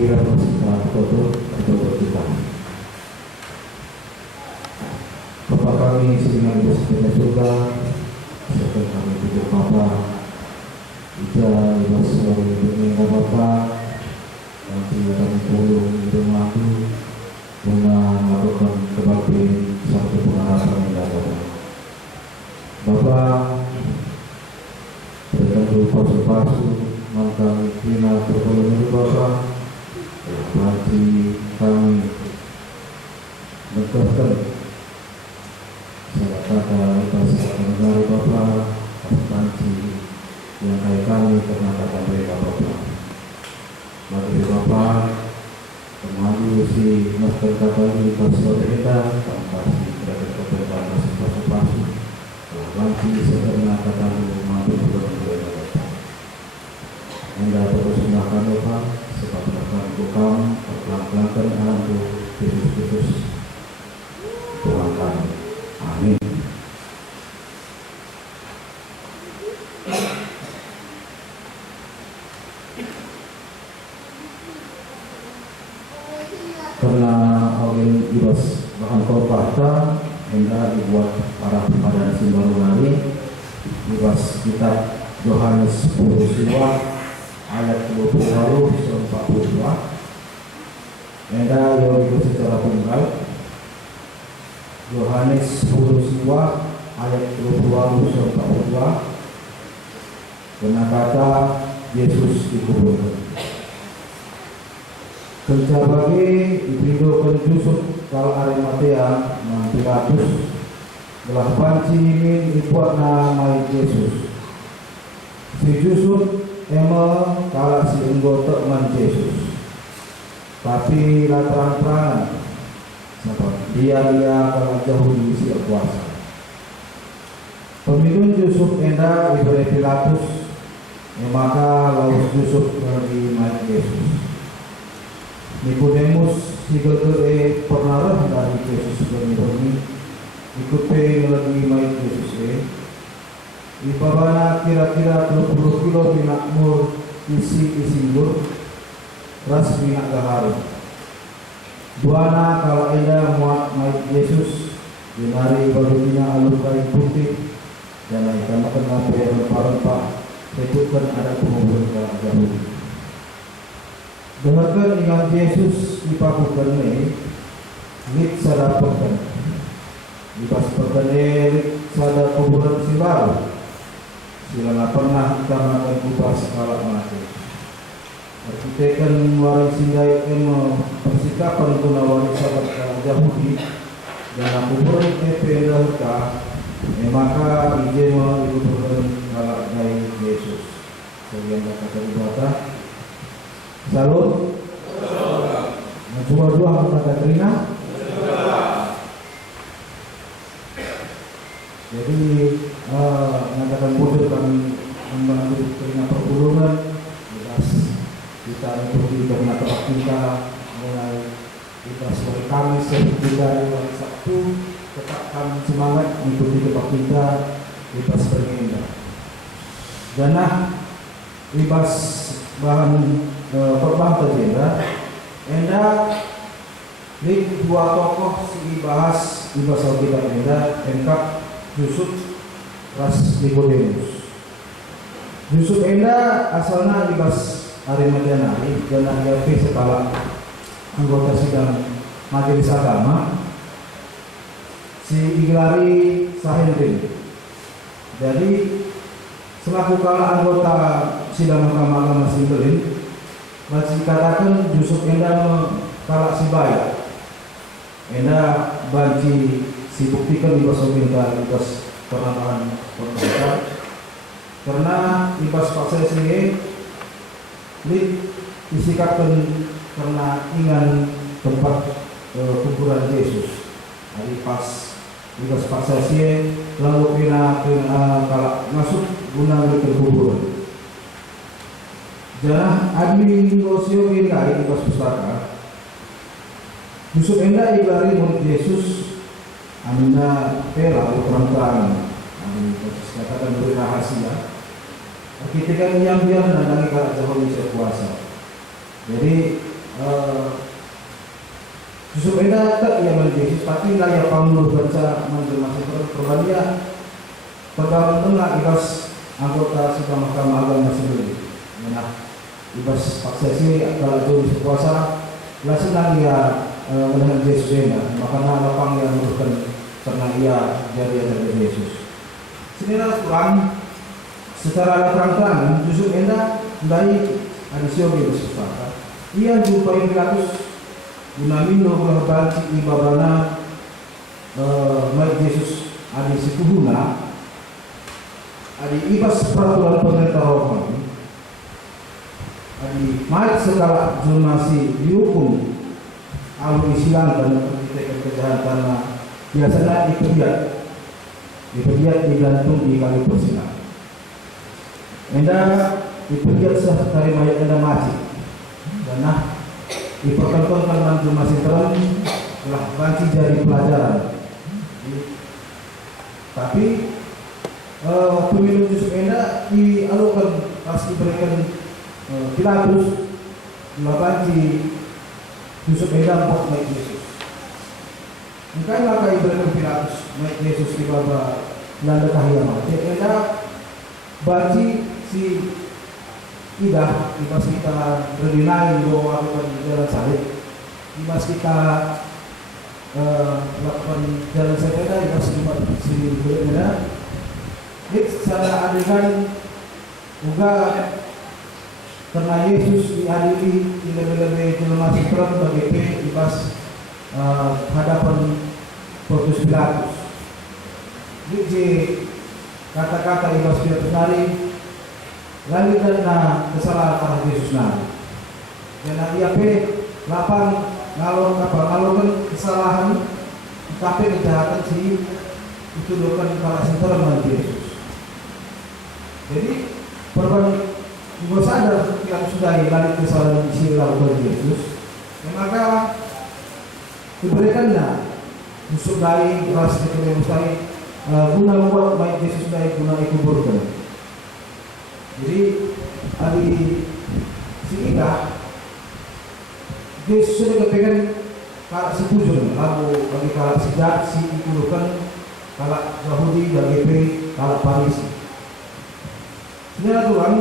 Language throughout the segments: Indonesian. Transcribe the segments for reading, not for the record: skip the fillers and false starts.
Mari kita tutup kita. Bapa kami sedang di surga, serta kami tutup Bapa. Ija ibasul dengan Bapa, nanti kami pulang di rumahku, guna melakukan kebaktian satu pengharapan yang dapat. Bapa, berikan dulu palsu, maka kita bertolong Bapa, berarti kami berkata salah kata bahasa negara Bapa, panci yang kayak kami pernah kata mereka Bapa. Mari Bapa, kemaju si master kata ini pasal kita, tanpa si berada kepada pasal palsu, panci sebenarnya kata mampu berbuat Bapa. Anda berpersembahkan Bapa, sebab akan bukan pelan-pelan alam Yesus Kristus Tuhan kami. Amin. Karena oleh ibas bahan korpata hendak dibuat para pada simbaru lari ibas kitab Yohanes 10 ayat 20 42 hendak yang secara tunggal Yohanes 10 ayat 22 kena kata Yesus dikuburkan. Kencabagi diberikan Yusuf kalau Arimatea Pilatus belah panci ini dibuat nama Yesus. Si Yusuf emang kalau si anggota man Yesus, tapi terang-terangan sebab dia kalau jauh di isi kuasa. Pemilu Yusuf endah diberi Pilatus, maka lalu Yusuf dari mayat Yesus. Nikodemus sigel pernah dari Yesus berani ikut lagi mayat Yesus di bawahnya kira-kira 20 kilo binakmur isi lur ras binak gaharu buana kalau ada muat mayat Yesus dinari barunya alur kain putih dan ikan makan apa yang rempah-rempah sebutkan ada pengubur ke jauh. Dengarkan ingat Yesus dipakukan ini, lit sadapakan, dipaspakan lit sada kuburan silau, sila pernah kita makan kupas kalak mati. Artitekan warang singgay persikapan kunawan sahabat Yahudi dan kuburan epelaka, maka ijema dikuburkan kalak dari Yesus. Sebagian kata ibadah. Salut. Dua-dua kata Katrina. Jadi mengatakan bodoh kami membantu Katrina perpuluhan. Jelas kita ikuti karena tempat kita mulai kita sebagai kami kita hari Sabtu tetap kami semangat mengikuti tempat kita sebagai indah. Dana libas bahan perbang terjenda endah di dua tokoh si bahas di bahasa kita endah engkap Yusuf ras Nikodemus. Yusuf endah asalnya di bahas Arimatea dan Arimatea sekala anggota sidang majelis agama si digelari Sahendrin. Jadi selaku kala anggota sidang mahkamah agama Sintelin masih dikatakan Yusuf endah kalak si baik, endah banci si buktikan di bahasa minta di bahasa peranaan perkara karena di bahasa paksa sini disikapkan karena ingat tempat kuburan Yesus. Jadi pas di bahasa paksa sini lalu kena kalak masuk guna ke kuburan. Jangan admin Rosio kita di pos pustaka. Yusuf endah ibari murid Yesus, amina pela terang-terangan. Amin. Katakan beri rahasia. Kita kan yang biar nandangi kalau jauh bisa puasa. Jadi Yusuf Enda tak ia Yesus, tapi layak panggung baca masing perbandingan terdapat tengah ibas anggota sidang Mahkamah Agung Nasional. Nah, ibas paksesi kalau itu kuasa langsung ia dengan Yesus Enda, makanya lapang yang merupakan karena ia jadi dari Yesus. Sebenarnya kurang secara terang-terangan Yusuf Enda dari adisiogi bersepakat. Ia jumpai Pilatus Gunamindo berbanci ibabana Mike Yesus adi sikuhuna adi ibas peraturan pemerintah Romawi adi Mike segala zonasi dihukum alu isilan dan kejahatan karena biasanya dipediat digantung di kali persidangan. Enda dipediat dari mayat Enda mati karena dipertontonkan dalam masih terang telah banci dari pelajaran. Tapi pemilu Yusuf Enda dialukan pas diberikan Pilatus telah banci Yusuf Enda buat naik Yesus. Mungkin maka diberikan Pilatus naik Yesus di bawah Belanda kahiyama. Enda banci si tidak, pas kita berdinai bahwa lakukan jalan salib, pas kita lakukan jalan sepeda, pas si berbeda. Jadi secara adegan juga karena Yesus diadili di lebih-lebih masih terang bagi pas hadapan Pontius Pilatus. Jadi kata-kata ibas dia penari lalu karena kesalahan arah Yesus Nabi. Dan ia lapang ngalorkan kesalahan tapi kejahatan si itu dilakukan kepala senteran Yesus. Jadi korban juga sadar yang sudah lalu kesalahan isi lakukan Yesus. Maka diberikannya musuh dari ras yang mustahil guna membuat baik Yesus dari guna dikuburkan. Jadi hari sehingga Yesus sudah kepengen kalau setuju lalu bagi kalau sejak si ikulukan kalau Yahudi bagi kalau Parisi. Sebenarnya Tuhan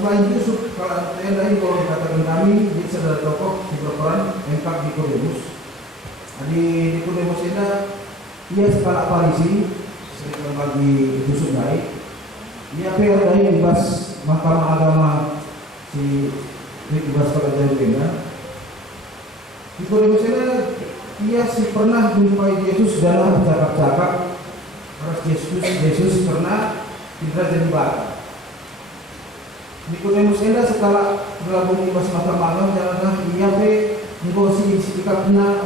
selain Yusuf kalau lain kalau dikatakan kami di saudara tokoh si berperan engkap Nikodemus. Di Nikodemus ini ia sekolah Parisi sering bagi Yusuf baik. Ia dari ibas Mahkamah Agama si ibas pada jadinya. Nikodemus ini ia si pernah jumpai Yesus dalam cakap-cakap. Harus Yesus pernah tidak jadi bata. Nikodemus ini setelah bergabung ibas Mahkamah Agama jalanlah ia negosi sikapnya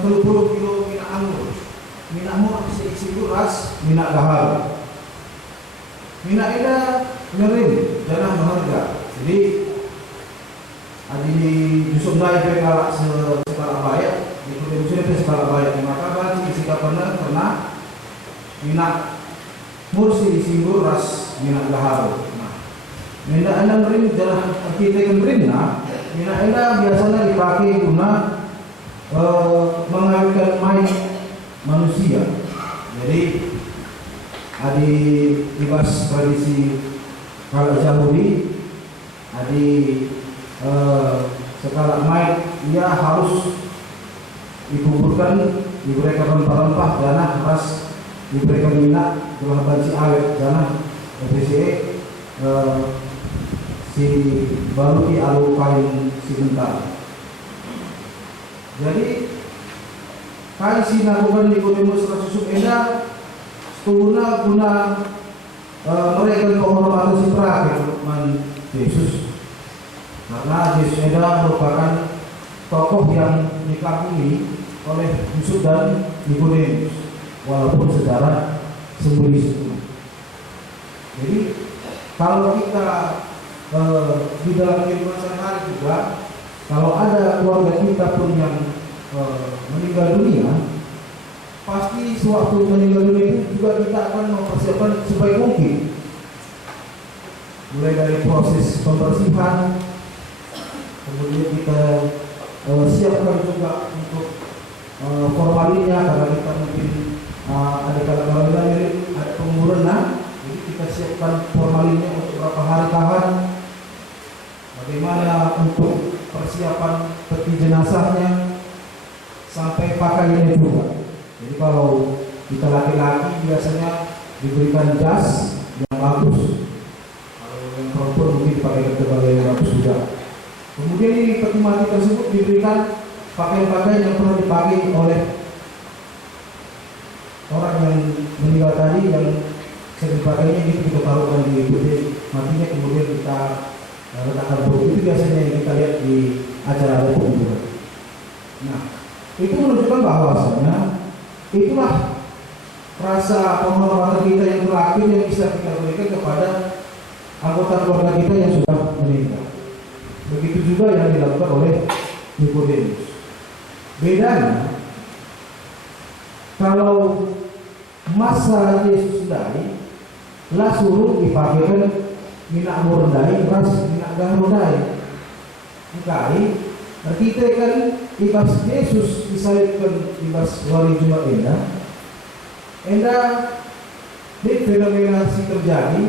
30 kilo minyak anggur. Minyak anggur isi beras, minyak gahar. Minyak eda ngerim, jangan berharga. Jadi adi Yusuf Nai kalau sekala bayar, Nikodemus ini sekala bayar. Maka berarti jika pernah minyak mursi disinggur ras minyak gahar. Nah, minyak eda ngerim jangan kita ngerim. Nah, minyak eda biasanya dipakai guna mengawinkan mayat manusia. Jadi adi ibas tradisi kalau Yahudi adi sekala mayat ia harus dikuburkan diberikan rempah-rempah dana keras diberikan minyak telah banci awet dana BCE si baru di alu kain si bentar. Jadi kain si nakukan Nikodemus Yusuf Enda guna mereka penghormatan si perakhir Yesus karena Yesus adalah merupakan tokoh yang dikagumi oleh Yusuf dan Nikodemus walaupun secara sembunyi. Jadi kalau kita di dalam kehidupan sehari-hari juga kalau ada keluarga kita pun yang meninggal dunia, pasti sewaktu meninggal dunia itu juga kita akan mempersiapkan sebaik mungkin, mulai dari proses pembersihan, kemudian kita siapkan juga untuk formalinnya, karena kita mungkin ada kalanya ada penguburan, jadi kita siapkan formalinnya untuk berapa hari tahan, bagaimana untuk persiapan peti jenazahnya sampai pakaiannya juga. Jadi kalau kita laki-laki biasanya diberikan jas yang bagus, kalau yang perempuan mungkin dipakai sebagai yang bagus juga. Kemudian di peti mati tersebut diberikan pakaian-pakaian yang pernah dipakai oleh orang yang meninggal tadi, yang sering dipakainya itu kita taruhkan di peti matinya, kemudian kita letakkan bau. Itu biasanya yang kita lihat di acara penguburan. Nah, itu menunjukkan bahwasanya itulah rasa penghormatan kita yang terakhir yang bisa kita berikan kepada anggota keluarga kita yang sudah meninggal. Begitu juga yang dilakukan oleh Nikodemus. Bedanya, kalau masa Yesus sendiri, lah suruh dipakaikan minyak murndai, ras minyak gahrodai. Engkai, kita kan ibas Yesus disalibkan ibas hari Jumat Endah di fenomena terjadi.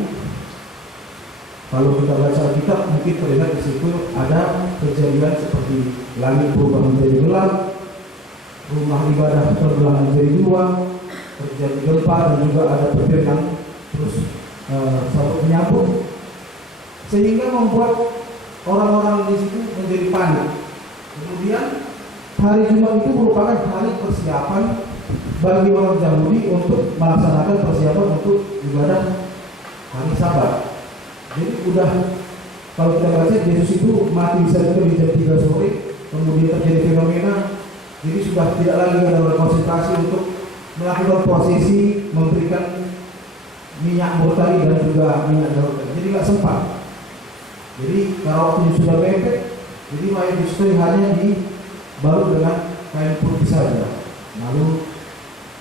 Kalau kita baca Alkitab mungkin terlihat di situ ada kejadian seperti langit berubah menjadi gelap, rumah ibadah terbelah menjadi dua, terjadi gempa, dan juga ada petir yang terus satu menyambut, sehingga membuat orang-orang di situ menjadi panik. Kemudian hari Jumat itu merupakan hari persiapan bagi orang Yahudi untuk melaksanakan persiapan untuk ibadah hari Sabat. Jadi udah, kalau kita baca Yesus itu mati disalibkan di jam 3 sore, kemudian terjadi fenomena, jadi sudah tidak lagi ada konsentrasi untuk melakukan prosesi memberikan minyak murtari dan juga minyak daun. Jadi nggak sempat. Jadi kalau waktunya sudah mepet, jadi mayat Yesus hanya dibalut dengan kain putih saja, lalu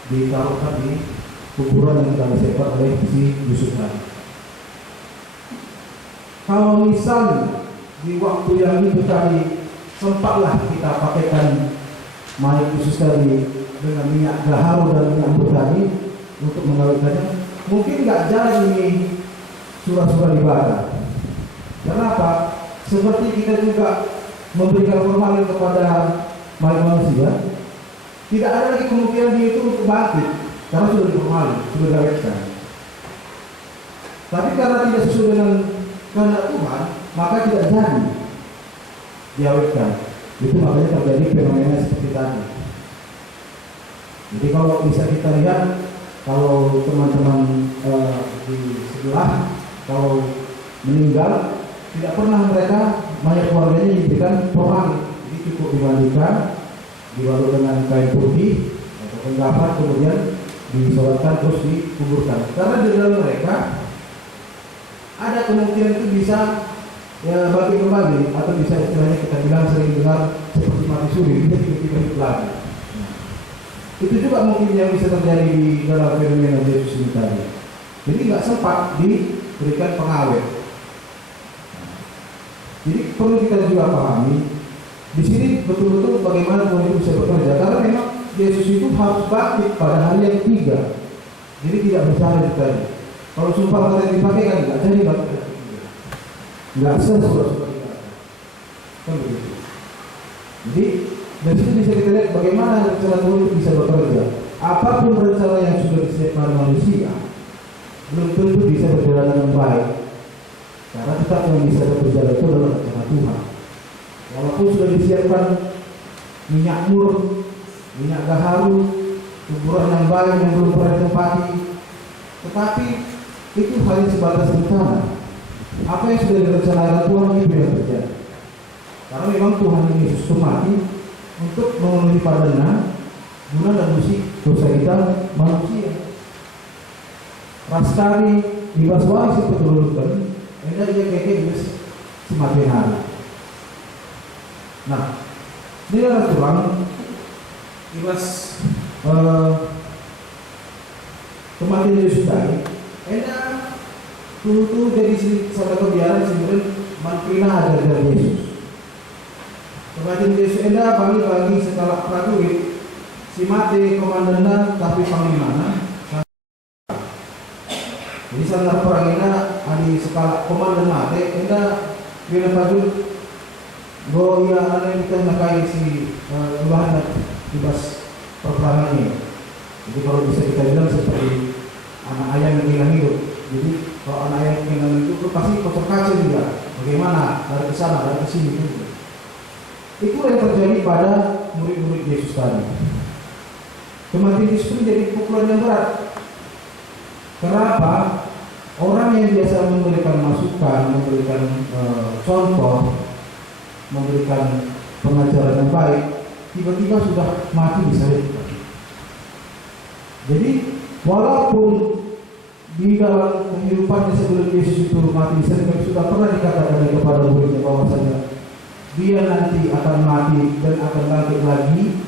ditaruhkan di kuburan yang telah disiapkan oleh si Yusuf tadi. Kalau misalnya di waktu yang itu tadi sempatlah kita pakaikan mayat Yesus tadi dengan minyak gaharu dan minyak murtani untuk mengawetkannya, mungkin nggak jalan ini surah-surah ibadah. Kenapa? Seperti kita juga memberikan formalin kepada mayat manusia, tidak ada lagi kemungkinan dia itu untuk bangkit karena sudah diformalin, sudah diawetkan. Tapi karena tidak sesuai dengan kehendak Tuhan, maka tidak jadi diawetkan. Itu makanya terjadi fenomena seperti tadi. Jadi kalau bisa kita lihat, kalau teman-teman di sebelah kalau meninggal, tidak pernah mereka mayat keluarganya diberikan formalin. Jadi cukup dimandikan, dibalut dengan kain putih atau penggapan, kemudian disolatkan terus dikuburkan. Karena di dalam mereka ada kemungkinan itu bisa bagi kembali, atau bisa istilahnya kita bilang sering dengar seperti mati suri, dia tiba-tiba hidup lagi. Itu juga mungkin yang bisa terjadi di dalam fenomena Yesus ini tadi. Jadi nggak sempat diberikan pengawet. Jadi perlu kita juga pahami di sini betul-betul bagaimana Tuhan itu bisa bekerja, karena memang Yesus itu harus bangkit pada hari yang ketiga. Jadi tidak bersalah tadi. Kalau sumpah kata dipakai kan nggak jadi bangkit. Nggak sesuai kan begitu. Jadi dari situ bisa kita lihat bagaimana rencana Tuhan itu bisa bekerja. Apapun rencana yang sudah disiapkan manusia, belum tentu bisa berjalan dengan baik. Karena tetap yang bisa berjalan itu adalah rencana Tuhan. Walaupun sudah disiapkan minyak mur, minyak gaharu, kuburan yang baik yang belum pernah ditempati, tetapi itu hanya sebatas rencana. Apa yang sudah direncanakan Tuhan itu yang terjadi. Karena memang Tuhan Yesus itu mati untuk memenuhi perdana guna dan musik dosa kita manusia. Rastari dibaswai sepetul-betul, endah dia keke ibas semakin hari. Nah, ini adalah Tuhan ibas kematian Yesus tadi. Endah tuh jadi satu kebiasaan sebenarnya mantrina ada dari Yesus. Kematian Yesus enda bagi segala prajurit si mati komandan tapi panglima. Jadi salah perang enda di skala komandan mati enda bila prajurit go ia ada kita nakai si bahan bebas perperangan ini. Jadi kalau bisa kita bilang seperti anak ayam yang hilang hidup. Jadi kalau anak ayam yang hilang hidup itu pasti kotor kaca juga. Bagaimana dari sana dari sini gitu. Itu yang terjadi pada murid-murid Yesus tadi. Kematian Yesus itu jadi pukulan yang berat. Kenapa? Orang yang biasa memberikan masukan, memberikan contoh, memberikan pengajaran yang baik, tiba-tiba sudah mati disalibkan. Jadi walaupun di dalam kehidupannya sebelum Yesus itu mati disalibkan sudah pernah dikatakan kepada muridnya bahwasanya dia nanti akan mati dan akan bangkit lagi.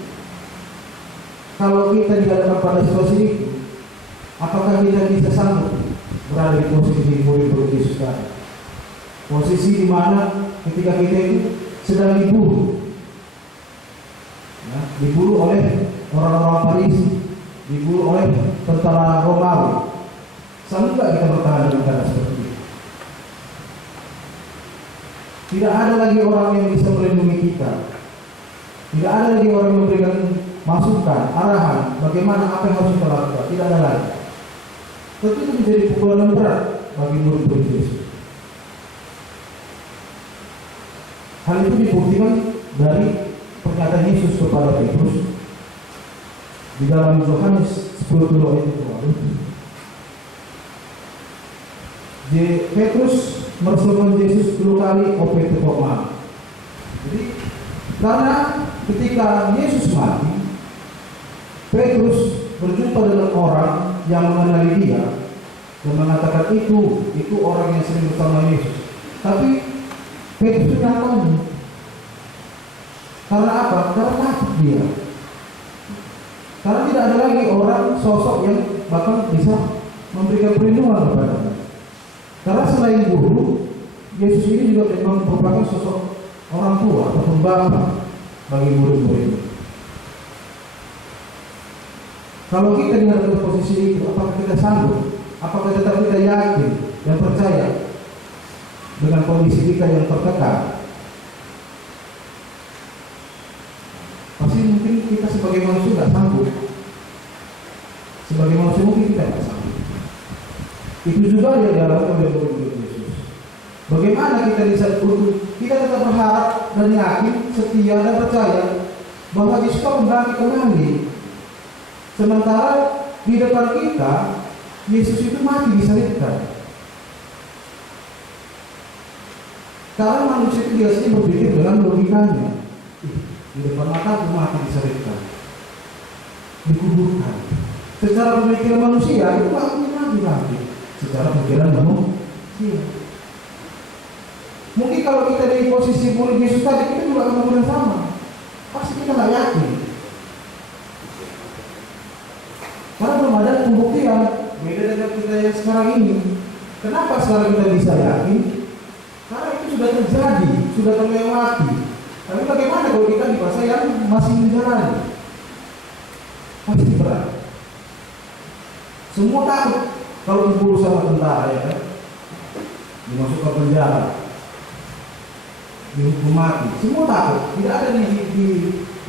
Kalau kita dihadapkan pada situasi itu, apakah kita bisa sanggup berada di posisi murid-murid Yesus tadi? Posisi di mana ketika kita itu sedang diburu, ya, diburu oleh orang-orang Farisi, diburu oleh tentara Romawi. Sanggup nggak kita bertahan dengan keadaan seperti itu? Tidak ada lagi orang yang bisa melindungi kita. Tidak ada lagi orang yang memberikan masukan, arahan, bagaimana apa yang harus kita lakukan. Tidak ada lagi. Tentu itu menjadi pukulan yang berat bagi murid-murid Yesus. Hal itu dibuktikan dari pernyataan Yesus kepada Petrus di dalam Yohanes 10 ayat itu. Petrus mersukan Yesus 10 kali opet koma. Jadi karena ketika Yesus mati, Petrus berjumpa dengan orang yang mengenali dia dan mengatakan itu orang yang sering bersama Yesus. Tapi Petrus nyatanya karena apa? Karena takut dia. Karena tidak ada lagi orang sosok yang bahkan bisa memberikan perlindungan kepadanya. Karena selain guru, Yesus ini juga memang merupakan sosok orang tua ataupun bapak bagi murid-muridnya. Kalau kita di dalam posisi itu, apakah kita sanggup? Apakah tetap kita yakin dan percaya dengan kondisi kita yang tertekan? Pasti mungkin kita sebagai manusia tidak sanggup. Sebagai manusia mungkin kita tidak sanggup. Itu juga yang dialami oleh murid Yesus. Bagaimana kita bisa kita tetap berharap dan yakin, setia dan percaya bahwa Yesus akan bangkit kembali. Sementara di depan kita Yesus itu mati disalibkan. Karena manusia itu biasanya berpikir dengan logikanya. Di depan mata aku mati disalibkan, dikuburkan. Secara pemikiran manusia itu aku mati. Secara pikiran manusia. Mungkin kalau kita di posisi murid Yesus tadi, kita juga akan melakukan sama. Pasti kita nggak yakin. Karena belum ada pembuktian. Beda dengan kita yang sekarang ini. Kenapa sekarang kita bisa yakin? Karena itu sudah terjadi, sudah terlewati. Tapi bagaimana kalau kita di masa yang masih menjalani? Pasti berat. Semua takut. Kalau diburu sama tentara, ya kan, dimasukkan penjara, dihukum mati, semua takut. Tidak ada di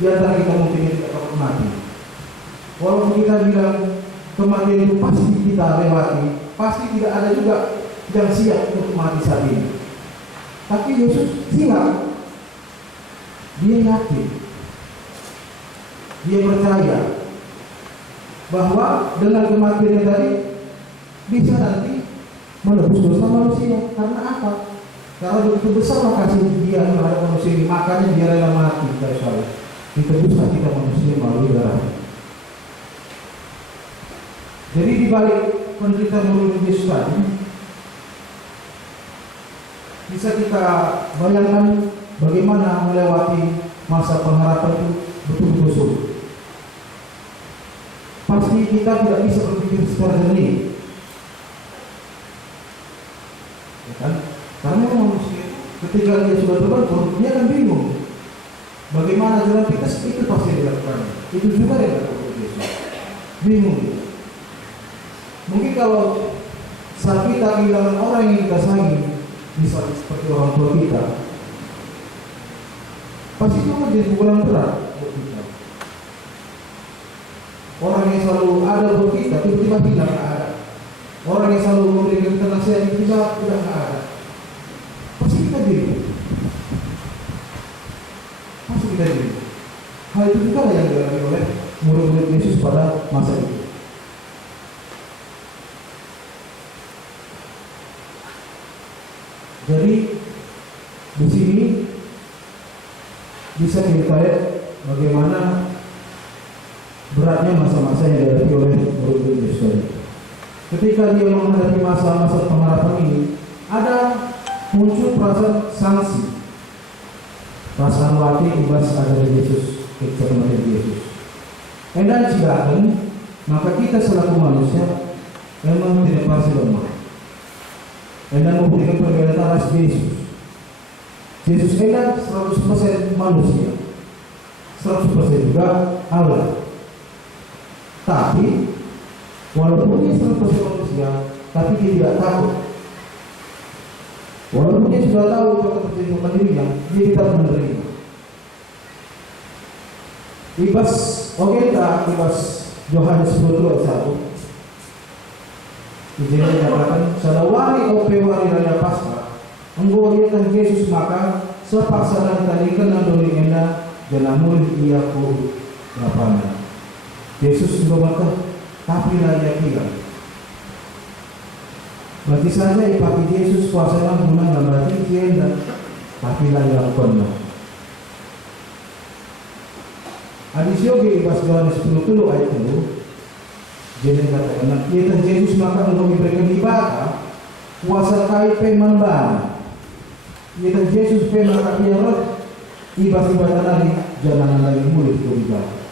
antara kita mungkin yang tidak takut mati. Walaupun kita bilang kematian itu pasti kita lewati, pasti tidak ada juga yang siap untuk mati saat ini. Tapi Yesus siap. Dia yakin, dia percaya bahwa dengan kematian tadi bisa nanti menebus dosa manusia. Karena apa? Karena begitu besar kasih dia terhadap manusia ini, makanya dia rela mati dari saya. Ditebuslah kita manusia melalui darahnya. Jadi di balik penderitaan murid Yesus tadi, bisa kita bayangkan bagaimana melewati masa pengharapan itu betul-betul sulit. Pasti kita tidak bisa berpikir secara jernih. Kan? Karena manusia ketika dia sudah terbentur, dia akan bingung. Bagaimana jalan kita itu pasti dilakukan. Itu juga yang dilakukan Yesus. Bingung. Mungkin kalau saat kita kehilangan orang yang kita sayangi, misalnya seperti orang tua kita, pasti itu menjadi pukulan berat buat kita. Orang yang selalu ada buat kita tiba-tiba hilang, nggak ada. Orang yang selalu memberikan kita nasihat tiba-tiba udah nggak ada. Pasti kita bingung. Pasti kita bingung. Hal itu juga yang dialami oleh murid-murid Yesus pada masa itu. Jadi di sini bisa kita lihat bagaimana beratnya masa-masa yang dihadapi oleh murid-murid Yesus. Ketika dia menghadapi masa-masa pengharapan ini, ada muncul perasaan sanksi, perasaan wati ibas ada di Yesus, ketika kematian Yesus. Dan jika maka kita selaku manusia memang tidak pasti lemah. Dan memberikan perbedaan atas Yesus. Yesus adalah 100% manusia, 100% juga Allah. Tapi walaupun dia 100% manusia, tapi dia tidak takut. Walaupun dia sudah tahu apa terjadi pada dirinya, dia tetap menerima. Ibas Yohanes 10 ayat 1. Jadi dikatakan sadawari ope wari raya Paskah enggo lihat Yesus maka sepaksa tadi kena doli enda janamul ia ku lapana. Yesus berkata tapi raya kira. Berarti saja ipati Yesus kuasa guna dan berarti enda tapi raya kona. Adisyoge ibas Yohanes 10 ayat 2. Jadi katakan, ia Yesus maka untuk memberikan ibadah kuasa kai pemanban. Ia Yesus maka dia roh ibadah tadi jangan lagi mulut ibadah.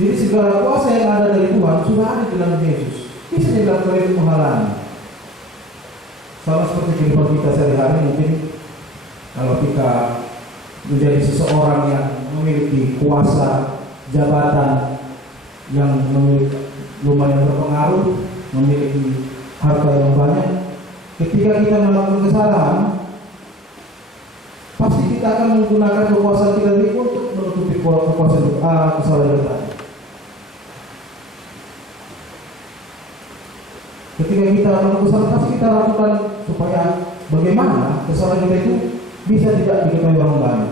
Jadi segala kuasa yang ada dari Tuhan sudah ada di dalam Yesus. Bisa dilakukan oleh penghalang. Sama seperti kehidupan kita sehari-hari, mungkin kalau kita menjadi seseorang yang memiliki kuasa jabatan yang memiliki lumayan berpengaruh, memiliki harta yang banyak. Ketika kita melakukan kesalahan, pasti kita akan menggunakan kekuasaan kita ini untuk menutupi kesalahan kita. Ketika kita melakukan kesalahan, pasti kita lakukan supaya bagaimana kesalahan kita itu bisa tidak diketahui orang lain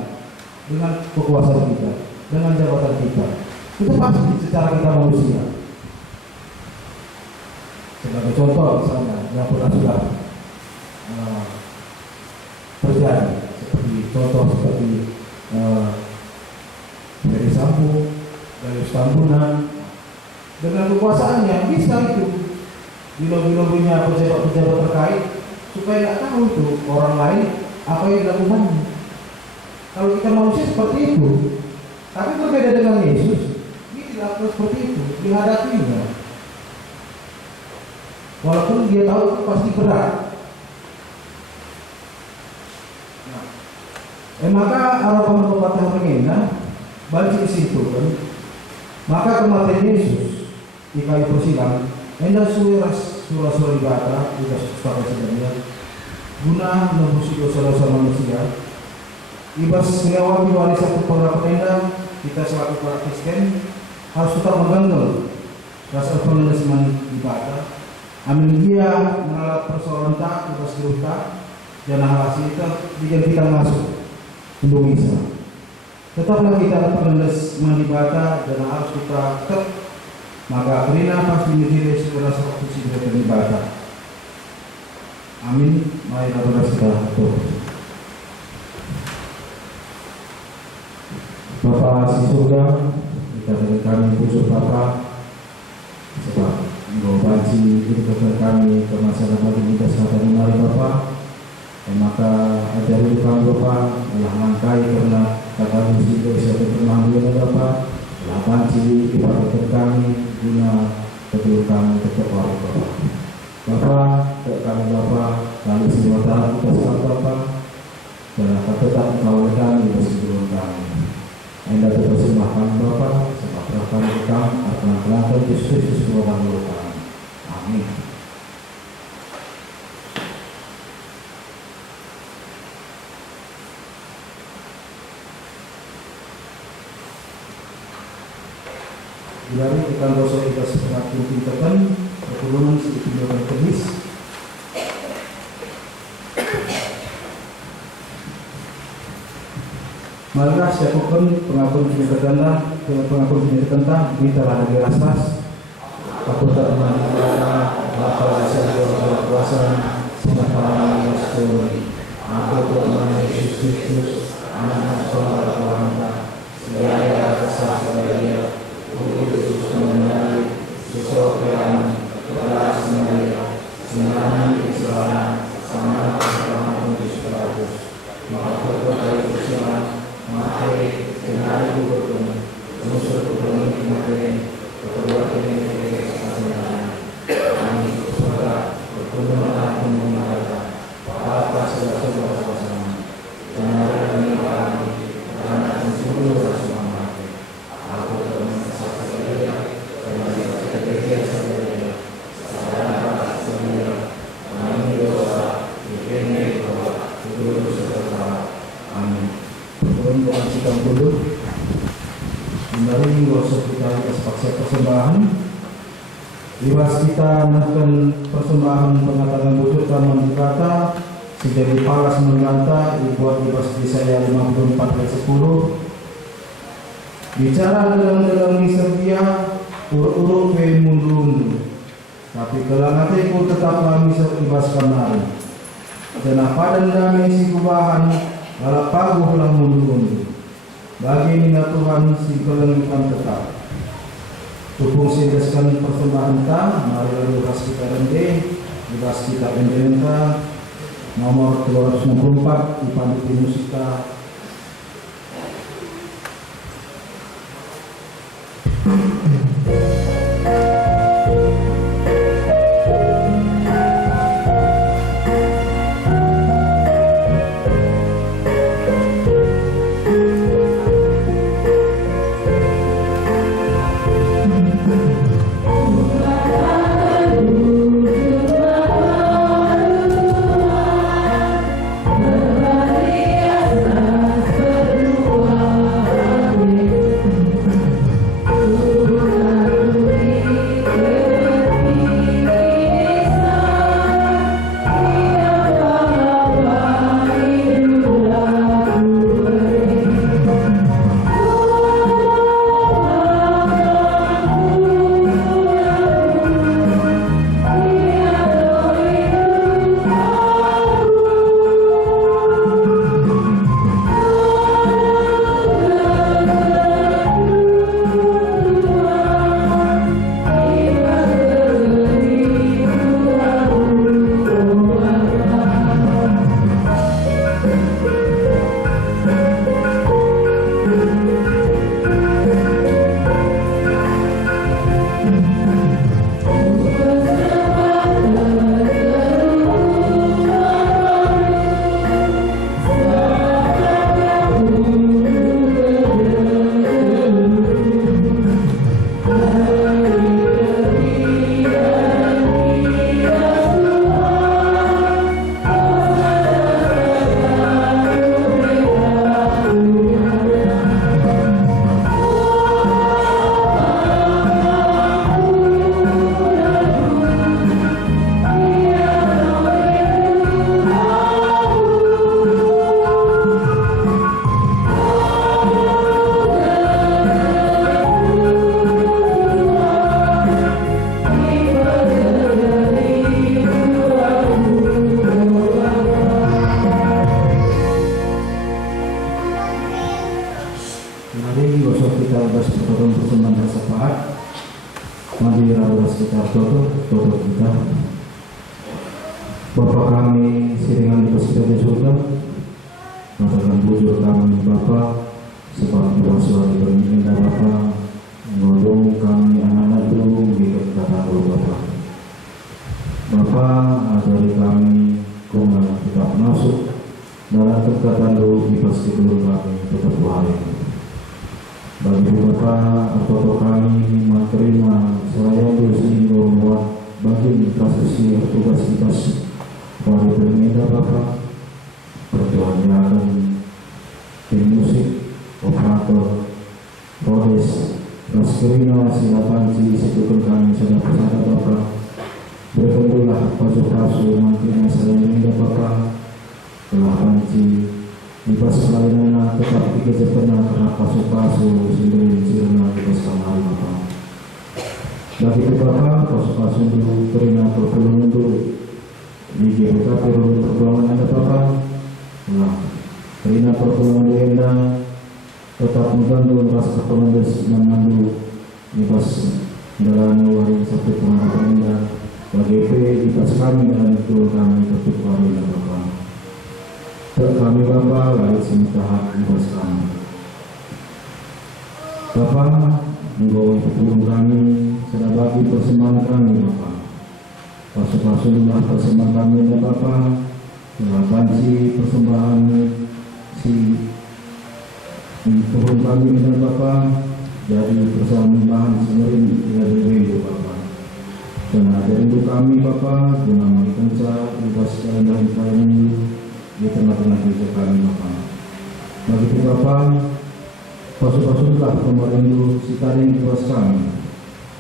dengan kekuasaan kita, dengan jabatan kita. Itu pasti secara kita manusia. Sebagai contoh misalnya yang pernah sudah terjadi seperti Ferdy Sambo, Gayus Tambunan dengan kekuasaannya bisa itu dilobi-lobinya pejabat-pejabat terkait supaya nggak tahu itu orang lain apa yang dilakukan. Kalau kita manusia seperti itu, tapi berbeda dengan Yesus, dia tidak seperti itu, dihadapinya. Walaupun dia tahu itu pasti berat. Maka harapan pepatah mengena balik di situ kan. Maka kematian Yesus di kayu persilang, enda surah ibadah juga sepakat sebenarnya guna menembus dosa-dosa manusia. Ibas melewati warisan pengharapan enda, kita selaku para Kristen harus tetap mengganggel rasa penelitian ibadah. Amin dia menolak persoalan tak tugas kita dan hasil itu dijadikan kita masuk Indonesia. Tetaplah kita penulis mengibadah dan harus kita tetap maka akhirnya pasti menjadi segera waktu kita beribadah. Amin. Mari kita berdoa. Bapa di surga, kita beri kami puji Bapa sebab mengobati kehidupan kami ke masa depan kita saat ini. Mari Bapa, dan maka ajari kami Bapa telah langkai karena kata musik satu permanggilan Bapa telah banci ibadah kami guna kedua kami tetap Bapa. Bapa, kami Bapa kami semua tahu kita saat Bapa dan tetap kawal kami bersama kami. Anda terpersembahkan Bapa, sebab berkat kita akan kelihatan Yesus Kristus Tuhan kami. Amin. Dari kita dosa kita seperti tingkatan pertolongan sedikit terlis. Marilah siapapun pengakuan penyakit tentang kita lagi rasas. Aku tak mengenal Bapa dasar Tuhan kuasa sementara Yesus. Aku Tuhan Yesus Kristus, Anak Saudara Tuhan. Segala kesah Dia, Yesus mengenali sesuatu keras mengenali senang Israel sama Tuhan Yesus. Maka berdoa Tuhan. Mari kenali hukum, musuh hukum kemarin, kedua ini kesalahan. Kami sudah berkunjung mengenal apa saudara bersama. Kenali ini kami karena mencuri bersama. Aku termasuk dia, kembali ketika saya sadar sendiri. Kami doa, ini doa, itu setelah. Amin. Untuk kita dulu kembali dosa kita pasca persembahan liwas kita menaikkan persembahan pengatakan bujur taman kata sejadi palas mengata dibuat di Yesaya 54 ayat 10 bicara dalam miserdia urut-urut ke mundur tapi kelang hatiku tetaplah miser ibas kamari dan apa dendam si kubahan Walau paguhlah mundur bagi minat Tuhan si kelengikan tetap Tupung sindaskan persembahan kita mari lalu ras kita rende Ibas kita pendenta nomor 264 di panitia musika Bapa kami, siringan kita di surga, katakan bujur kami Bapa, sebab kuasa diperminta Bapa, menolong kami anak-anak itu di kata Bapa. Bapa, ajari kami, kau tidak masuk dalam kata-kata di pasti kami tetap hari. Bagi Bapa atau kami menerima selayan sehingga membuat bagi kasih tugas pada pemerintah Bapa perjuangan tim musik operator Rodes Raskerina silapanci situkan kami sudah pesada Bapa berkendulah pasu-pasu mantrina selayan Bapa telah panci Ibas pelayanan tetap dikejarkan karena pasu-pasu sendiri sirna kita sekali Bapak. Bagi itu Bapak, pasu-pasu dulu terima perpuluhan dulu. Di kita perlu perjuangan Anda Bapak. Nah, terima perpuluhan Anda tetap menggandung rasa kepenuhan menandu ibas dalam wari satu pengalaman Anda. Bagi ibas kami dan itu kami tetap wari Bapak. Kami Bapa lalu sementara ibas kami. Bapa menggawa kepulung kami sudah bagi persembahan kami Bapa. Pasu-pasulah persembahan kami ya Bapa. Telah banci persembahan si turun kami ya Bapa. Jadi persembahan semerin tidak berbeda Bapa. Dan dari itu kami Bapa guna mengenca ibas kalian kami di tengah-tengah gereja kami Bapak. Bagi itu Bapak, pasu-pasulah pemerindu sitaring tugas kami,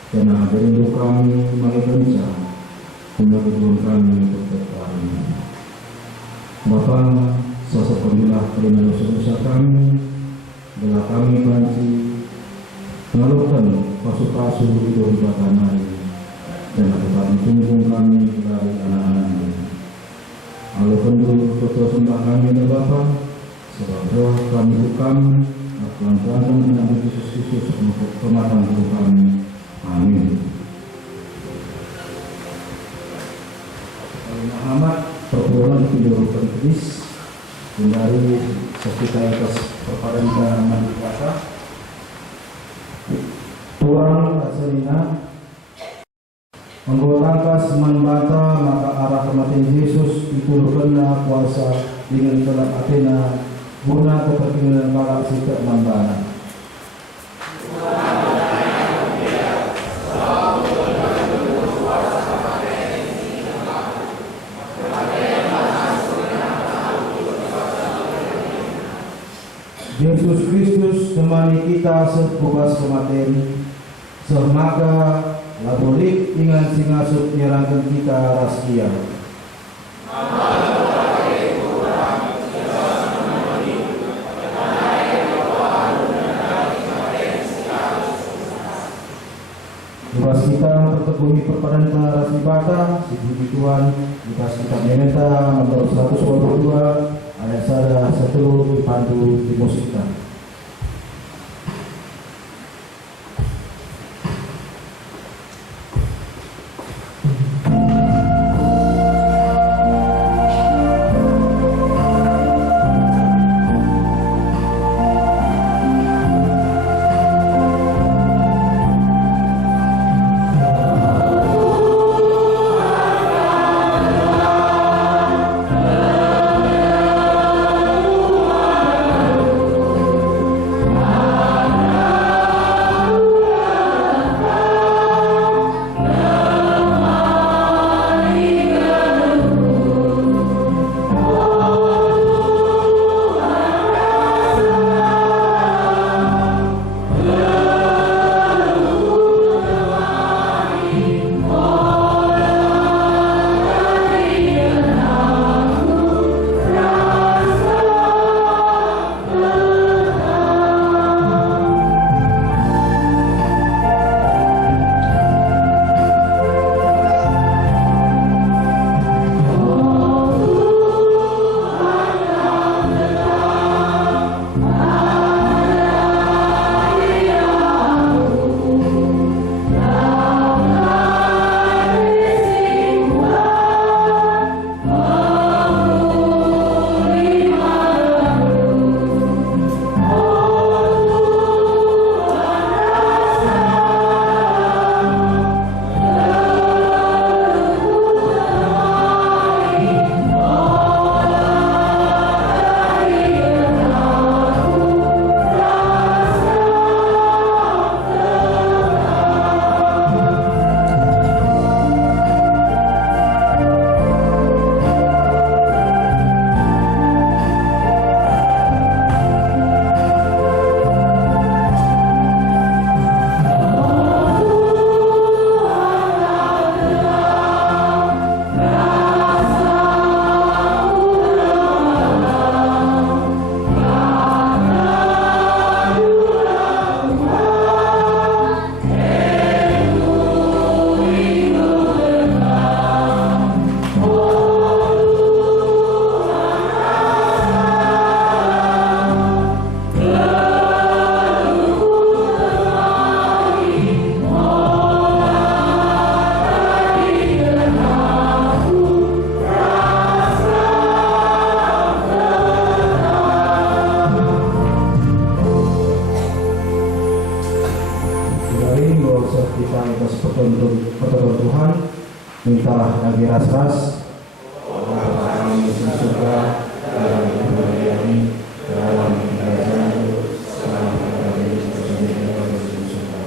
karena rindu kami mengenca guna kebutuhan kami untuk kami. Bapak, sosok pemilah terima dosa-dosa kami, bila kami panci mengeluhkan pasu-pasu hidup ibadah hari, dan tetap ditunggu kami dari anak-anaknya. Lalu penduduk tutur sembah kami dan Bapa, sebab roh kami hukam, pelan-pelan Nabi Yesus Kristus untuk kematan tubuh kami. Amin. Muhammad perpuluhan tidur tertulis dari sekitar atas perpaduan mandi kuasa. Tuhan Rasulina menggolangkas membata maka arah kematian Yesus diturunkan kuasa dengan telak Athena guna kepentingan balak sikap membana. Yesus Kristus temani kita sebebas kematian semaka laborik dengan singasuk nyerangkan kita raskia. Tugas kita bertebungi perpadan narasi bata, si Tuhan, tugas kita meneta nomor 122 ayat 1 dipandu dimusikkan. Mintalah lagi ras-ras. Bapa kami di surga, dalam kami, dalam kerajaan sekarang pada di surga.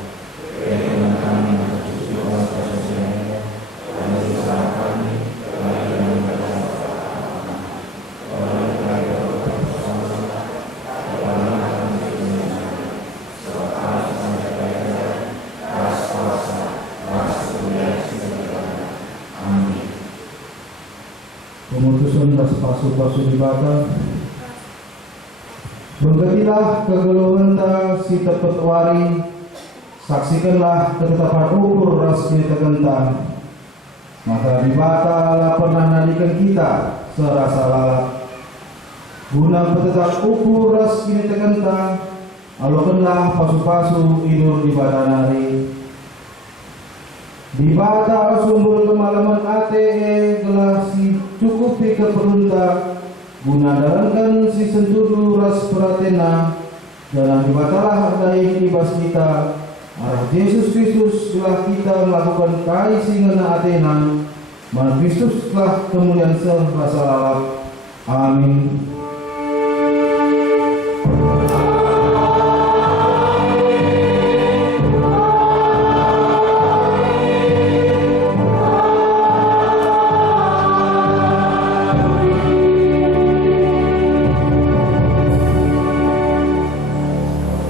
Berikan kami atas segala kasih-Nya, dan usaha kami, bagi yang pemutusan das pasu-pasu di bata. Bergatilah kegeluhenta si tepet wari, saksikanlah ketetapan ukur ras kita genta. Maka di bata lah pernah nadikan kita serasa lalak. Guna petetap ukur ras kita genta, alokenlah pasu-pasu idur di badan hari. Di bata sumber kemalaman ate gelah si cukupi keperunta guna dalankan si sentudu ras peratena dan dibatalah daing ibas kita arah Yesus Kristus telah kita melakukan kai singena atena man Kristus telah kemuliaan serasa lalap. Amin.